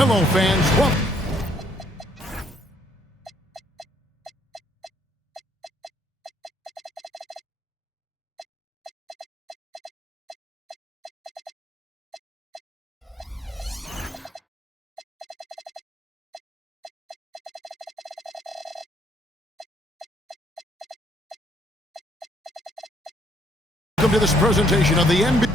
Hello, fans. Welcome to this presentation of the NBA.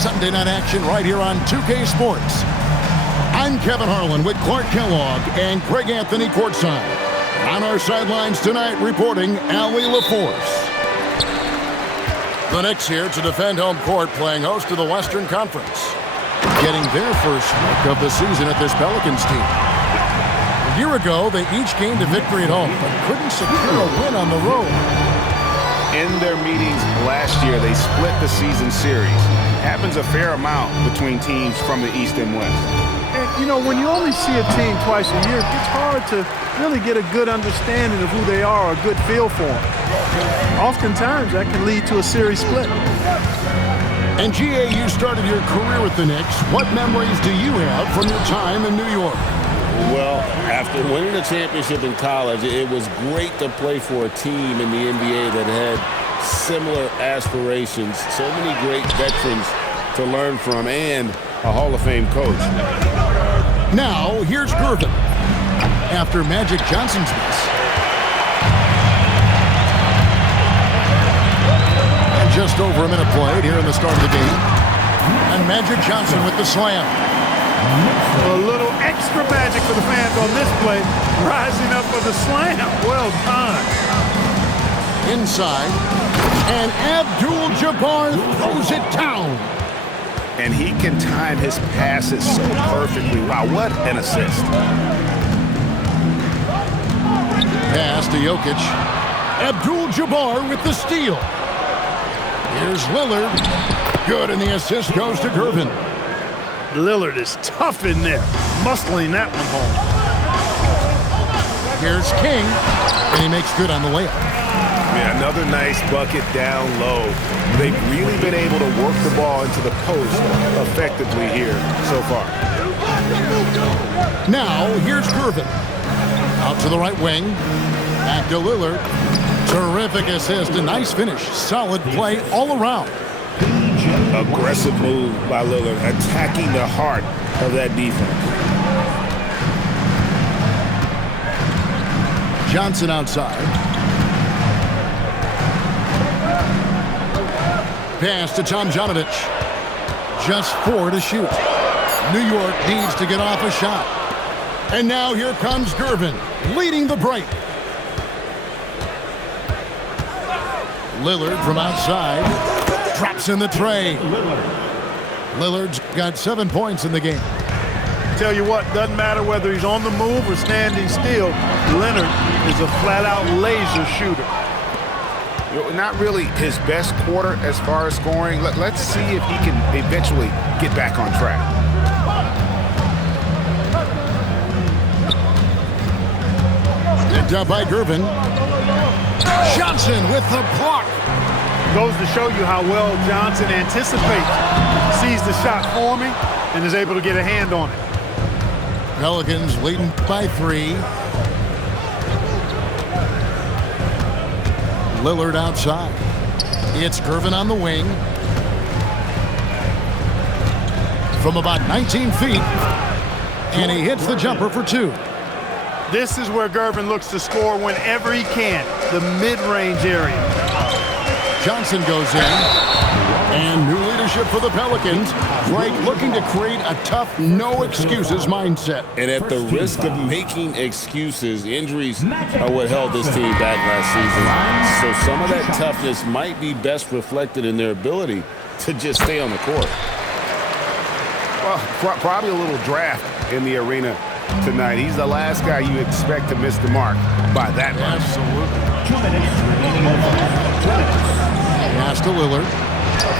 Sunday night action right here on 2K Sports. I'm Kevin Harlan with Clark Kellogg and Greg Anthony courtside. On our sidelines tonight reporting Allie LaForce. The Knicks here to defend home court, playing host to the Western Conference. Getting their first look of the season at this Pelicans team. A year ago, they each gained a victory at home, but couldn't secure a win on the road. In their meetings last year, they split the season series. Happens a fair amount between teams from the East and West. And, you know, when you only see a team twice a year, it's hard to really get a good understanding of who they are, a good feel for them. Oftentimes, that can lead to a series split. And G.A., you started your career with the Knicks. What memories do you have from your time in New York? Well, after winning a championship in college, it was great to play for a team in the NBA that had similar aspirations, so many great veterans to learn from, and a Hall of Fame coach. Now, here's Gervin after Magic Johnson's miss. And just over a minute played here in the start of the game. And Magic Johnson with the slam. A little extra magic for the fans on this play, rising up for the slam. Well done. Inside, and Abdul-Jabbar throws it down. And he can time his passes so perfectly. Wow, what an assist. Pass to Jokic. Abdul-Jabbar with the steal. Here's Lillard. Good, and the assist goes to Gervin. Lillard is tough in there, muscling that one home. Here's King, and he makes good on the layup. Man, another nice bucket down low. They've really been able to work the ball into the post effectively here so far. Now, here's Gervin. Out to the right wing. Back to Lillard. Terrific assist, a nice finish. Solid play all around. Aggressive move by Lillard, attacking the heart of that defense. Johnson outside. Pass to Tomjanovich. Just 4 to shoot. New York needs to get off a shot. And now here comes Gervin, leading the break. Lillard from outside. Drops in the tray. Lillard's got 7 points in the game. Tell you what, doesn't matter whether he's on the move or standing still, Leonard is a flat-out laser shooter. Not really his best quarter as far as scoring. Let's see if he can eventually get back on track. Picked up by Gervin. Johnson with the block. Goes to show you how well Johnson anticipates, sees the shot forming, and is able to get a hand on it. Pelicans leading by 3. Lillard outside. It's Gervin on the wing. From about 19 feet. And he hits the jumper for 2. This is where Gervin looks to score whenever he can, the mid-range area. Johnson goes in. And new leadership for the Pelicans. Greg looking to create a tough, no-excuses mindset. And at the risk of making excuses, injuries are what held this team back last season. So some of that toughness might be best reflected in their ability to just stay on the court. Well, probably a little draft in the arena tonight. He's the last guy you expect to miss the mark by that much. Absolutely. Pass to Lillard.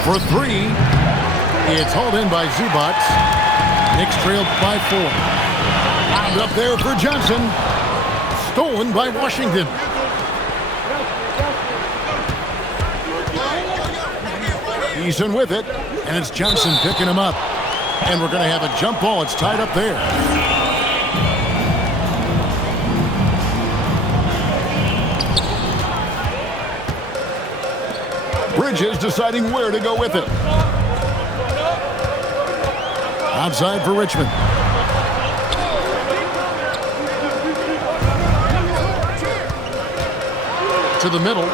For three. It's hauled in by Zubac. Knicks trailed by 4. Wound up there for Johnson. Stolen by Washington. Eason with it, and it's Johnson picking him up. And we're going to have a jump ball. It's tied up there. Bridges deciding where to go with it. Outside for Richmond. To the middle.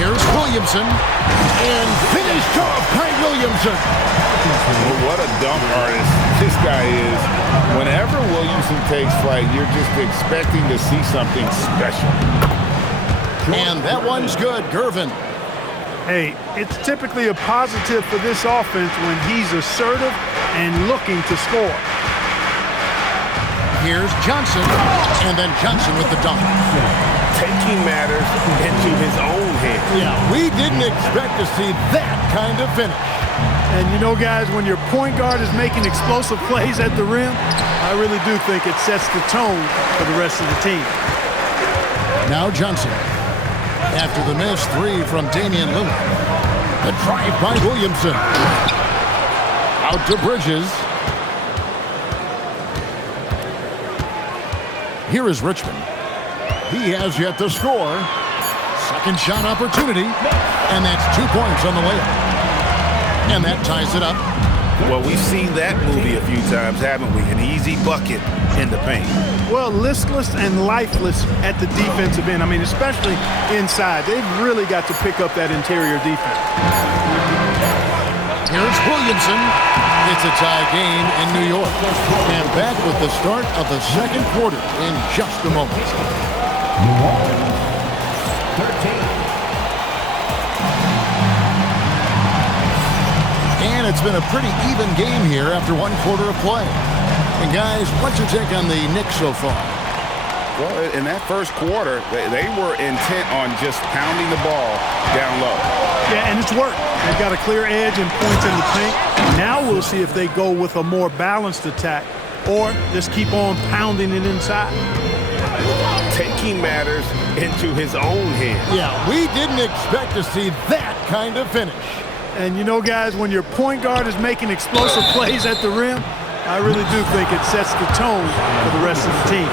Here's Williamson. And finished off by Williamson. Well, what a dunk artist this guy is. Whenever Williamson takes flight, you're just expecting to see something special. And that one's good. Gervin. Hey, it's typically a positive for this offense when he's assertive and looking to score. Here's Johnson, and then Johnson with the dunk. Taking matters into his own hands. Yeah, we didn't expect to see that kind of finish. And you know, guys, when your point guard is making explosive plays at the rim, I really do think it sets the tone for the rest of the team. Now Johnson. After the missed 3 from Damian Lillard. The drive by Williamson. Out to Bridges. Here is Richmond. He has yet to score. Second shot opportunity. And that's 2 points on the layup. And that ties it up. Well, we've seen that movie a few times, haven't we? An easy bucket in the paint. Well, listless and lifeless at the defensive end. I mean, especially inside. They've really got to pick up that interior defense. Here's Williamson. It's a tie game in New York. And back with the start of the second quarter in just a moment. And it's been a pretty even game here after 1 quarter of play. And guys, what's your take on the Knicks so far? Well, in that first quarter, they were intent on just pounding the ball down low. Yeah, and it's worked. They've got a clear edge and points in the paint. Now we'll see if they go with a more balanced attack or just keep on pounding it inside. Taking matters into his own hands. Yeah, we didn't expect to see that kind of finish. And you know, guys, when your point guard is making explosive plays at the rim, I really do think it sets the tone for the rest of the team.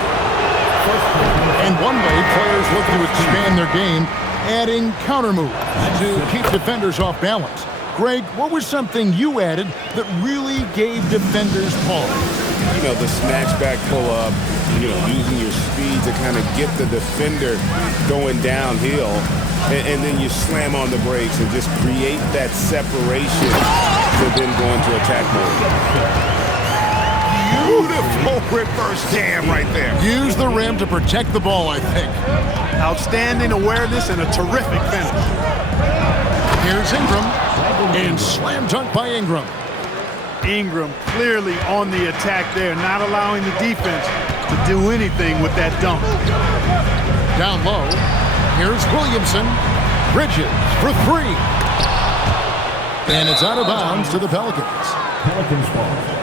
And one way players look to expand their game, adding counter moves to keep defenders off balance. Greg, what was something you added that really gave defenders pause? You know, the snatch back pull-up, using your speed to kind of get the defender going downhill, and then you slam on the brakes and just create that separation to then go into attack mode. Beautiful reverse jam right there. Use the rim to protect the ball, I think. Outstanding awareness and a terrific finish. Here's Ingram, and slam dunk by Ingram. Ingram clearly on the attack there, not allowing the defense to do anything with that dunk. Down low, here's Williamson. Bridges for 3. And it's out of bounds to the Pelicans. Pelicans ball.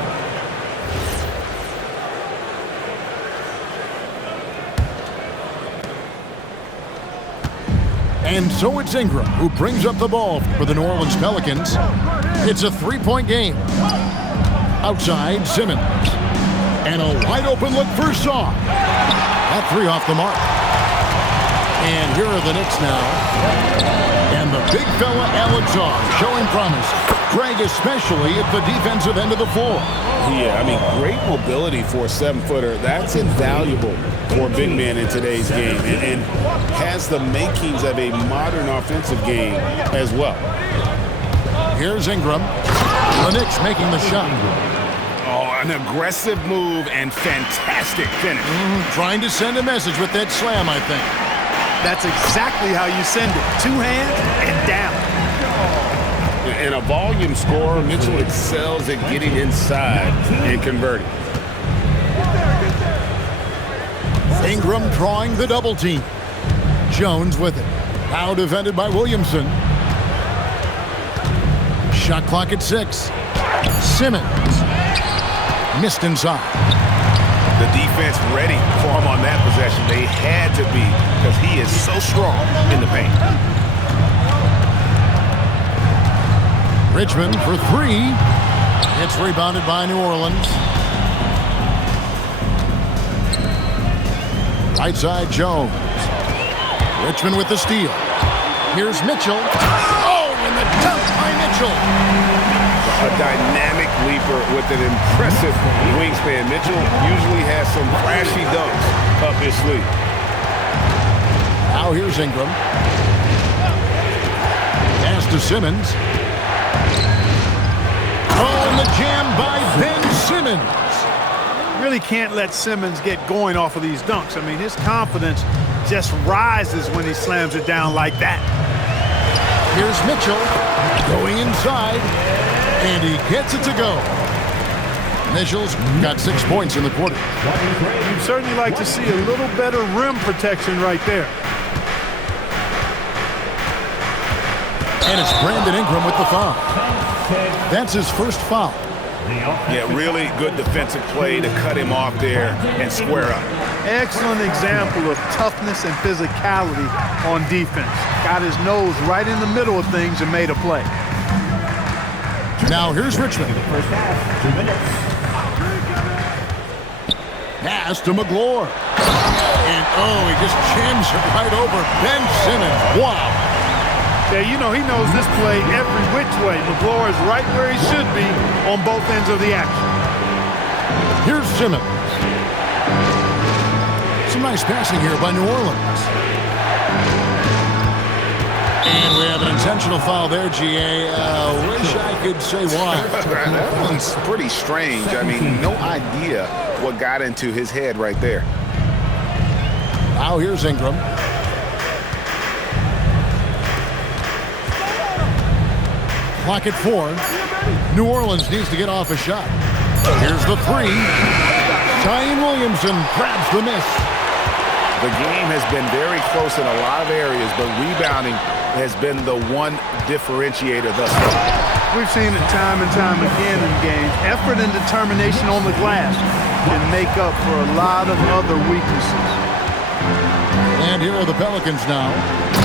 And so it's Ingram who brings up the ball for the New Orleans Pelicans. It's a 3-point game. Outside, Simmons. And a wide-open look for Shaw. That 3 off the mark. And here are the Knicks now. And the big fella, Alex Shaw, showing promise. Greg, especially at the defensive end of the floor. Yeah, I mean, great mobility for a 7-footer. That's invaluable for a big man in today's game, and has the makings of a modern offensive game as well. Here's Ingram. The Knicks making the shot. Oh, an aggressive move and fantastic finish. Trying to send a message with that slam, I think. That's exactly how you send it. 2 hands and down. And a volume scorer, Mitchell excels at getting inside and converting. Ingram drawing the double team. Jones with it. Now defended by Williamson. Shot clock at 6. Simmons. Missed inside. The defense ready for him on that possession. They had to be because he is so strong in the paint. Richmond for 3. It's rebounded by New Orleans. Right side, Jones. Richmond with the steal. Here's Mitchell. Oh, and the dunk by Mitchell. A dynamic leaper with an impressive wingspan. Mitchell usually has some flashy dunks up his sleeve. Now here's Ingram. Pass to Simmons. Oh, and the jam by Ben Simmons. Really can't let Simmons get going off of these dunks. I mean, his confidence just rises when he slams it down like that. Here's Mitchell going inside, and he gets it to go. Mitchell's got 6 points in the quarter. You'd certainly like to see a little better rim protection right there. And it's Brandon Ingram with the foul. That's his first foul. Yeah, really good defensive play to cut him off there and square up. Excellent example of toughness and physicality on defense. Got his nose right in the middle of things and made a play. Now here's Richmond. Pass to McGlure. And oh, he just jams it right over Ben Simmons. Wow. Yeah, you know, he knows this play every which way. McGlure is right where he should be on both ends of the action. Here's Simmons. Some nice passing here by New Orleans. And we have an intentional foul there, GA. Wish I could say why. That one's pretty strange. I mean, no idea what got into his head right there. Now here's Ingram. Clock at 4. New Orleans needs to get off a shot. Here's the 3. Zion Williamson grabs the miss. The game has been very close in a lot of areas, but rebounding has been the one differentiator thus far. We've seen it time and time again in games. Effort and determination on the glass can make up for a lot of other weaknesses. And here are the Pelicans now.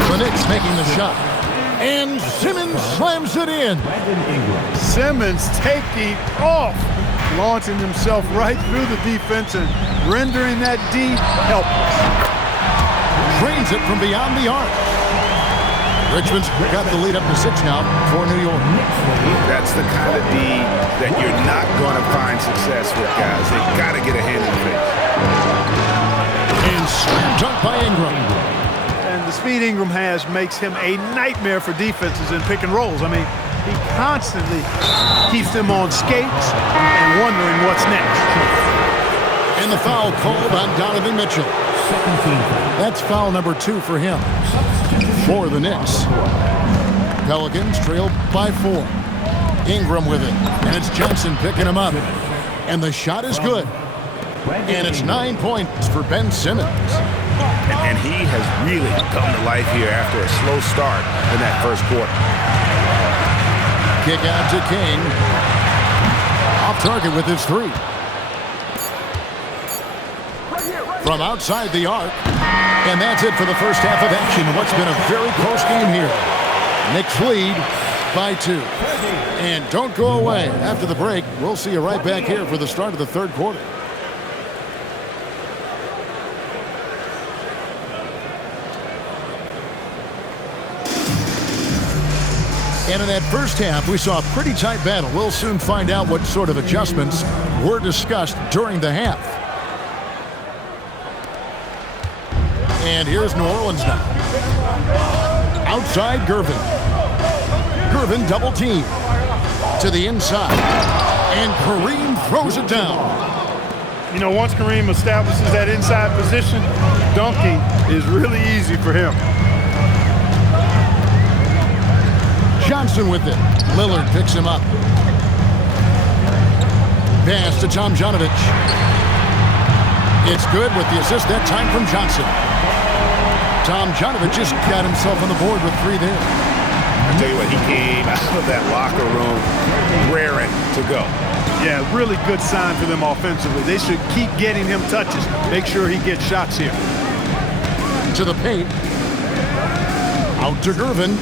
The Knicks making the shot. And Simmons slams it in. Simmons taking off, launching himself right through the defense and rendering that D helpless. Drains it from beyond the arc. Richmond's got the lead up to 6 now for New York. That's the kind of D that you're not going to find success with, guys. They've got to get a hand in the face. And slam dunk by Ingram. And the speed Ingram has makes him a nightmare for defenses in pick and rolls. I mean, he constantly keeps them on skates and wondering what's next. And the foul called on Donovan Mitchell. That's foul number 2 for him. For the Knicks. Pelicans trailed by 4. Ingram with it. And it's Johnson picking him up. And the shot is good. And it's 9 points for Ben Simmons. And he has really come to life here after a slow start in that first quarter. Kick out to King. Off target with his 3. From outside the arc. And that's it for the first half of action. What's been a very close game here. Knicks lead by 2. And don't go away. After the break, we'll see you right back here for the start of the third quarter. And in that first half, we saw a pretty tight battle. We'll soon find out what sort of adjustments were discussed during the half. And here's New Orleans now. Outside Gervin. Gervin double team. To the inside. And Kareem throws it down. You know, once Kareem establishes that inside position, dunking is really easy for him. Johnson with it. Lillard picks him up. Pass to Tomjanovich. It's good with the assist that time from Johnson. Tomjanovich just got himself on the board with 3 there. I tell you what, he came out of that locker room raring to go. Yeah, really good sign for them offensively. They should keep getting him touches. Make sure he gets shots here. To the paint. Out to Gervin.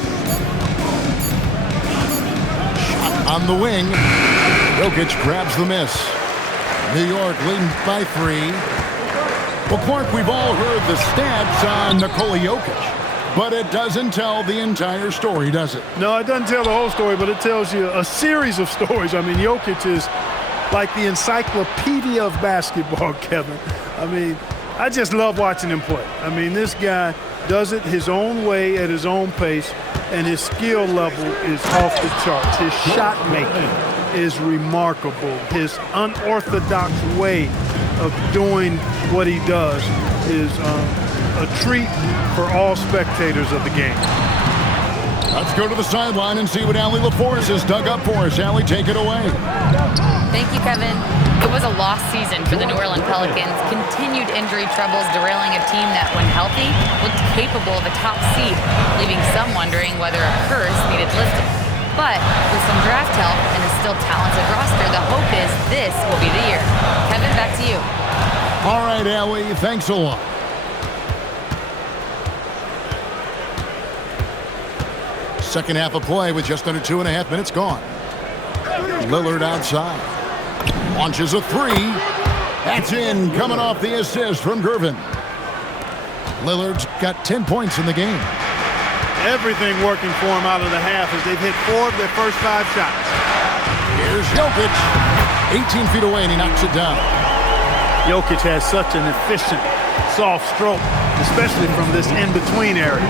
Shot on the wing. Jokic grabs the miss. New York leading by 3. Well, Clark, we've all heard the stats on Nikola Jokic, but it doesn't tell the entire story, does it? No, it doesn't tell the whole story, but it tells you a series of stories. I mean, Jokic is like the encyclopedia of basketball, Kevin. I mean, I just love watching him play. I mean, this guy does it his own way at his own pace, and his skill level is off the charts. His shot making is remarkable. His unorthodox way of doing what he does is a treat for all spectators of the game. Let's go to the sideline and see what Allie LaForce has dug up for us. Allie, take it away. Thank you, Kevin. It was a lost season for the New Orleans Pelicans. Continued injury troubles derailing a team that, when healthy, looked capable of a top seed, leaving some wondering whether a curse needed lifting. But with some draft help and a still talented roster, the hope is this will be the year. Kevin, back to you. All right, Allie, thanks a lot. Second half of play with just under 2.5 minutes gone. Lillard outside. Launches a 3. That's in, coming off the assist from Gervin. Lillard's got 10 points in the game. Everything working for him out of the half as they've hit 4 of their first 5 shots. Here's Jokic. 18 feet away, and he knocks it down. Jokic has such an efficient, soft stroke, especially from this in-between area.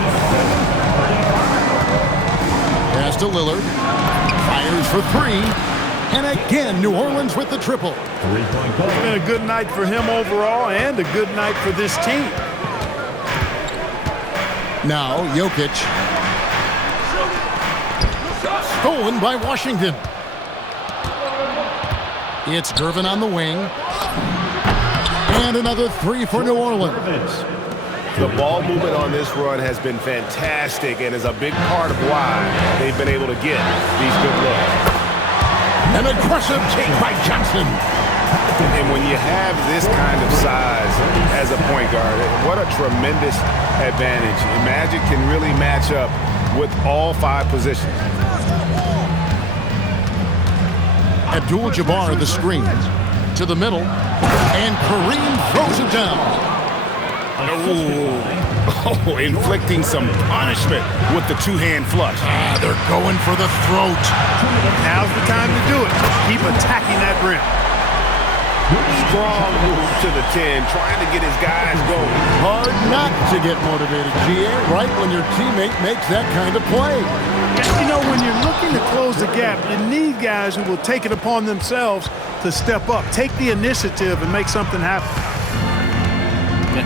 Pass to Lillard. Fires for 3. And again, New Orleans with the triple. It's been a good night for him overall and a good night for this team. Now, Jokic. Stolen by Washington. It's Gervin on the wing. And another 3 for New Orleans. The ball movement on this run has been fantastic and is a big part of why they've been able to get these good looks. An aggressive take by Johnson. And when you have this kind of size as a point guard, what a tremendous advantage. And Magic can really match up with all 5 positions. Abdul-Jabbar the screen. To the middle. And Kareem throws it down. Oh, inflicting some punishment with the 2-hand flush. They're going for the throat. Now's the time to do it. Keep attacking that rim. Strong move to the 10, trying to get his guys going. Hard not to get motivated, GA, right when your teammate makes that kind of play. You know, when you're looking to close the gap, you need guys who will take it upon themselves to step up, take the initiative, and make something happen.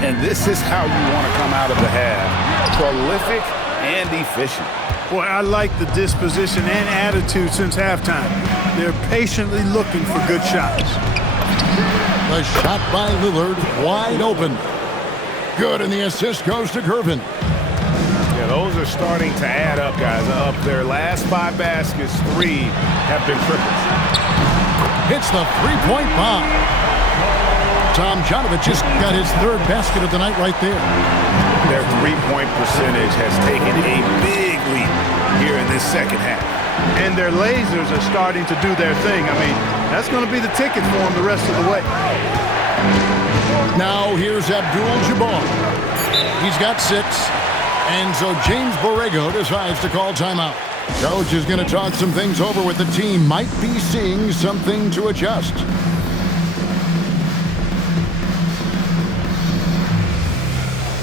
And this is how you want to come out of the half. Prolific and efficient. Boy, I like the disposition and attitude since halftime. They're patiently looking for good shots. The shot by Lillard, wide open. Good, and the assist goes to Gervin. Yeah, those are starting to add up, guys. Up their last 5 baskets, 3 have been triples. Hits the 3-point bomb. Tomjanovich just got his 3rd basket of the night right there. Their 3-point percentage has taken a big leap here in this second half. And their lasers are starting to do their thing. I mean, that's going to be the ticket for them the rest of the way. Now here's Abdul-Jabbar. He's got 6. And so James Borrego decides to call timeout. Coach is going to talk some things over with the team. Might be seeing something to adjust.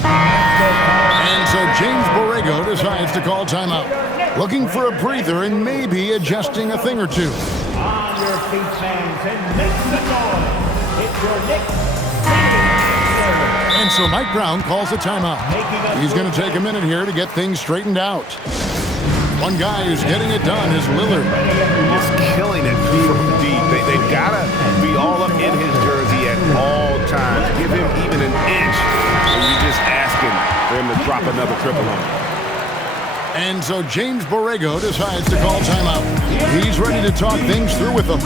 And so James Borrego decides to call timeout. Looking for a breather and maybe adjusting a thing or 2. On your feet, fans, and make some noise. It's your Knicks. And so Mike Brown calls a timeout. He's going to take a minute here to get things straightened out. One guy who's getting it done is Lillard. Just killing it from deep. They've got to be all up in his jersey at all times. Give him even an inch, and you're just asking for him to drop another triple on him. And so James Borrego decides to call timeout. He's ready to talk things through with them.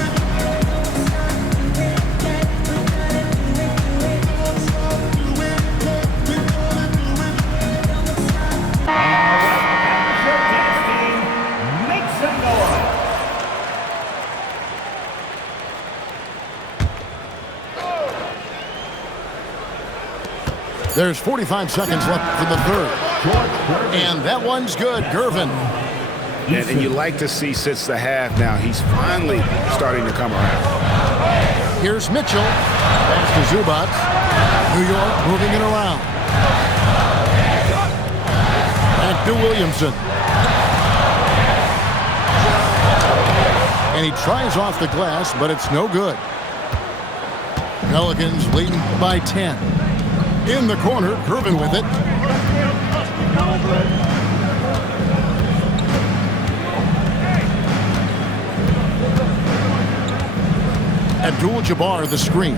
There's 45 seconds left for the third. And that one's good, Gervin. And you like to see since the half now, he's finally starting to come around. Here's Mitchell. Pass to Zubac. New York moving it around. Back to Williamson. And he tries off the glass, but it's no good. Pelicans leading by 10. In the corner, Gervin with it. Abdul-Jabbar the screen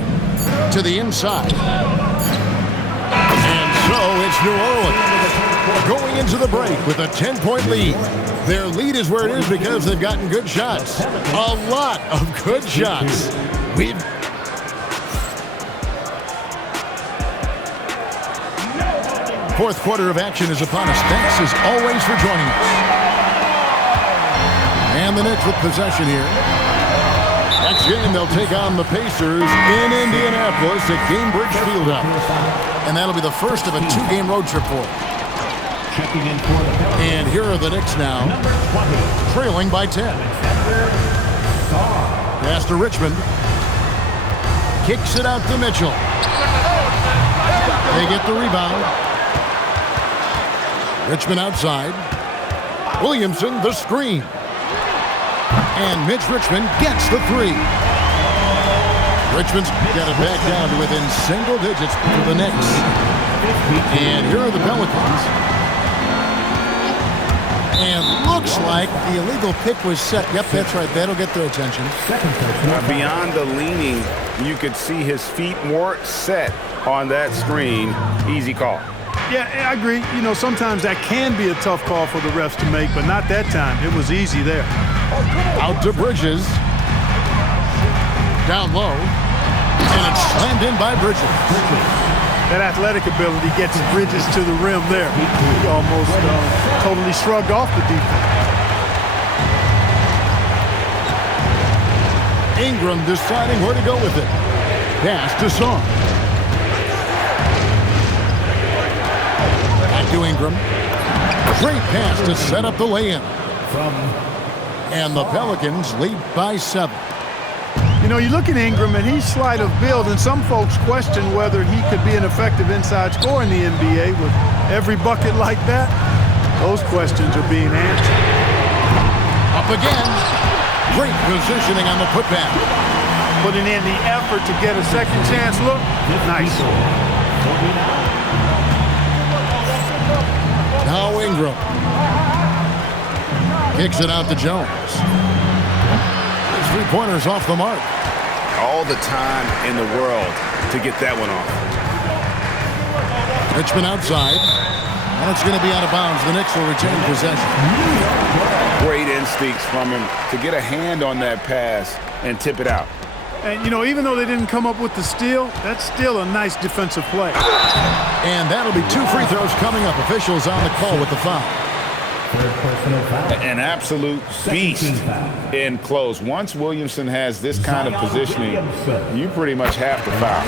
to the inside. And so it's New Orleans going into the break with a 10-point lead. Their lead is where it is because they've gotten good shots. A lot of good shots. Fourth quarter of action is upon us. Thanks as always for joining us. And the Knicks with possession here. Next game, they'll take on the Pacers in Indianapolis at Gainbridge Fieldhouse. And that'll be the first of a two-game road trip for them. And here are the Knicks now, trailing by 10. Pass to Richmond. Kicks it out to Mitchell. They get the rebound. Richmond outside. Williamson, the screen. And Mitch Richmond gets the three. Richmond's got it back down to within single digits for the Knicks. And here are the Pelicans. And looks like the illegal pick was set. Yep, that's right. That'll get their attention. Beyond the leaning, you could see his feet more set on that screen. Easy call. Yeah, I agree. You know, sometimes that can be a tough call for the refs to make, but not that time. It was easy there. Out to Bridges. Down low. And it's slammed in by Bridges. That athletic ability gets Bridges to the rim there. He almost totally shrugged off the defense. Ingram deciding where to go with it. Pass to Song. To Ingram. Great pass to set up the lay-in. And the Pelicans lead by 7. You know, you look at Ingram, and he's slight of build, and some folks question whether he could be an effective inside scorer in the NBA with every bucket like that. Those questions are being answered. Up again. Great positioning on the putback. Putting in the effort to get a second chance look. Nice. Now Ingram. Kicks it out to Jones. His three-pointers off the mark. All the time in the world to get that one off. Richmond outside. And it's going to be out of bounds. The Knicks will retain possession. Great instincts from him to get a hand on that pass and tip it out. And, you know, even though they didn't come up with the steal, that's still a nice defensive play. And that'll be 2 free throws coming up. Officials on the call with the foul. An absolute beast in close. Once Williamson has this kind of positioning, you pretty much have to foul.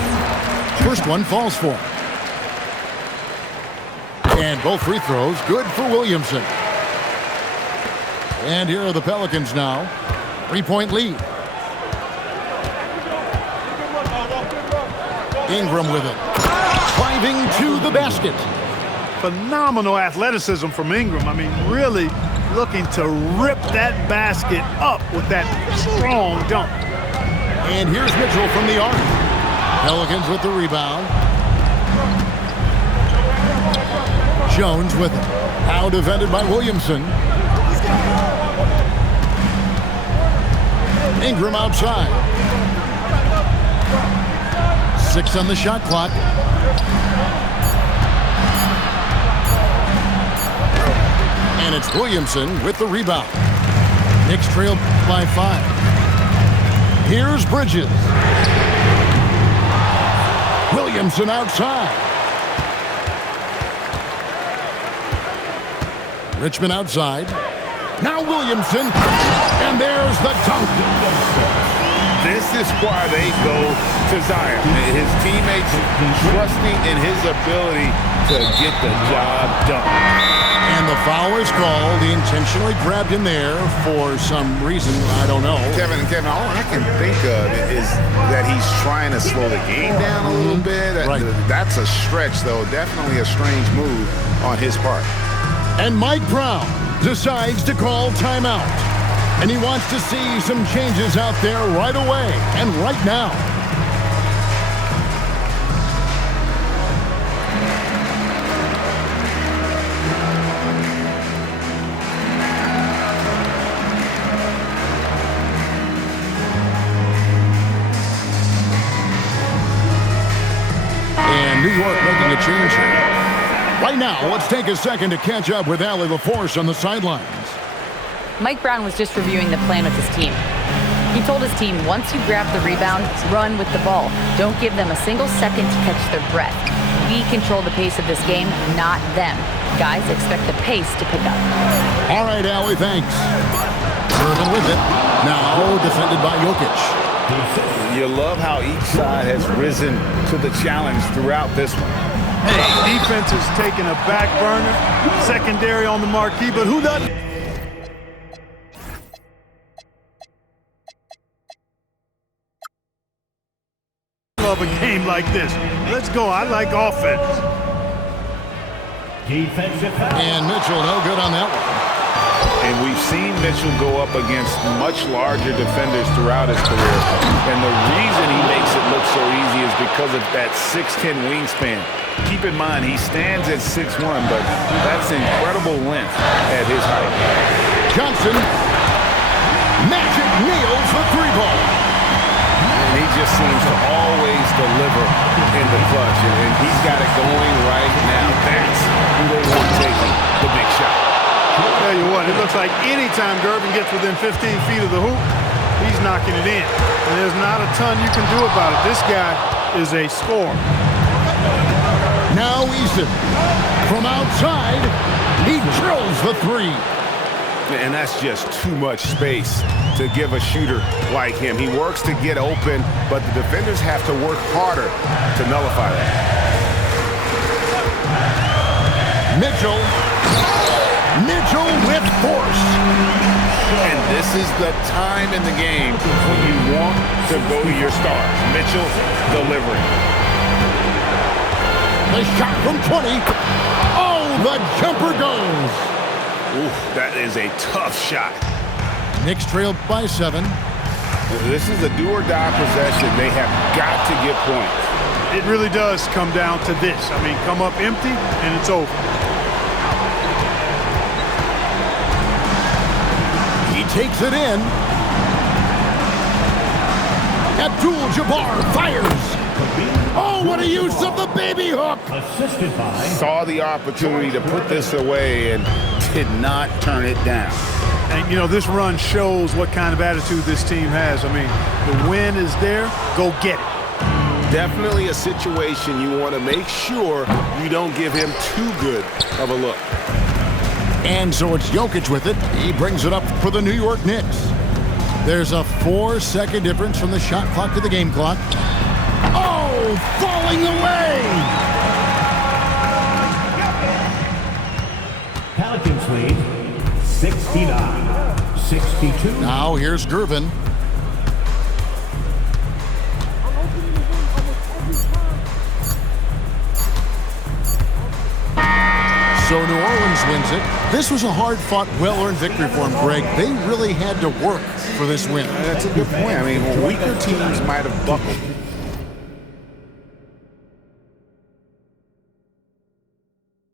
First one falls for him. And both free throws good for Williamson. And here are the Pelicans now. 3-point lead. Ingram with it. Driving to the basket. Phenomenal athleticism from Ingram. I mean, really looking to rip that basket up with that strong dunk. And here's Mitchell from the arc. Pelicans with the rebound. Jones with it. Now defended by Williamson. Ingram outside. 6 on the shot clock. And it's Williamson with the rebound. Knicks trail by 5. Here's Bridges. Williamson outside. Richmond outside. Now Williamson. And there's the dunk. This is why they go to Zion. His teammates trusting in his ability to get the job done. And the foul is called. He intentionally grabbed him there for some reason. I don't know. Kevin, all I can think of is that he's trying to slow the game down a little bit. Right. That's a stretch, though. Definitely a strange move on his part. And Mike Brown decides to call timeout. And he wants to see some changes out there right away and right now. And New York making a change here. Right now, let's take a second to catch up with Allie LaForce on the sidelines. Mike Brown was just reviewing the plan with his team. He told his team, once you grab the rebound, run with the ball. Don't give them a single second to catch their breath. We control the pace of this game, not them. Guys, expect the pace to pick up. All right, Allie, thanks. Irvin with it. Now defended by Jokic. You love how each side has risen to the challenge throughout this one. Hey, defense is taking a back burner. Secondary on the marquee, but who doesn't? Love a game like this. Let's go. I like offense. Defensive foul. And Mitchell, no good on that one. And we've seen Mitchell go up against much larger defenders throughout his career. And the reason he makes it look so easy is because of that 6'10" wingspan. Keep in mind, he stands at 6'1", but that's incredible length at his height. Johnson. Magic nails the 3-ball. And he just seems to always deliver in the clutch. And he's got it going right now. That's who they want taking the big shot. I'll tell you what, it looks like anytime Gervin gets within 15 feet of the hoop, he's knocking it in. And there's not a ton you can do about it. This guy is a scorer. Now Eason. From outside, he drills the 3. And that's just too much space to give a shooter like him. He works to get open, but the defenders have to work harder to nullify that. Mitchell. Mitchell with force. And this is the time in the game when you want to go to your stars. Mitchell delivering. The shot from 20. Oh, the jumper goes. Oof, that is a tough shot. Knicks trail by 7. This is a do-or-die possession. They have got to get points. It really does come down to this. I mean, come up empty, and it's over. He takes it in. Abdul-Jabbar fires. Oh, what a use of the baby hook. Assisted by. Saw the opportunity to put this away and did not turn it down. And, you know, this run shows what kind of attitude this team has. I mean, the win is there. Go get it. Definitely a situation you want to make sure you don't give him too good of a look. And so it's Jokic with it. He brings it up for the New York Knicks. There's a 4-second difference from the shot clock to the game clock. Oh, falling away! Pelicans lead 69-62. Now here's Gervin. So New Orleans wins it. This was a hard-fought, well-earned victory for them, Greg. They really had to work for this win. That's a good point. I mean, weaker teams might have buckled.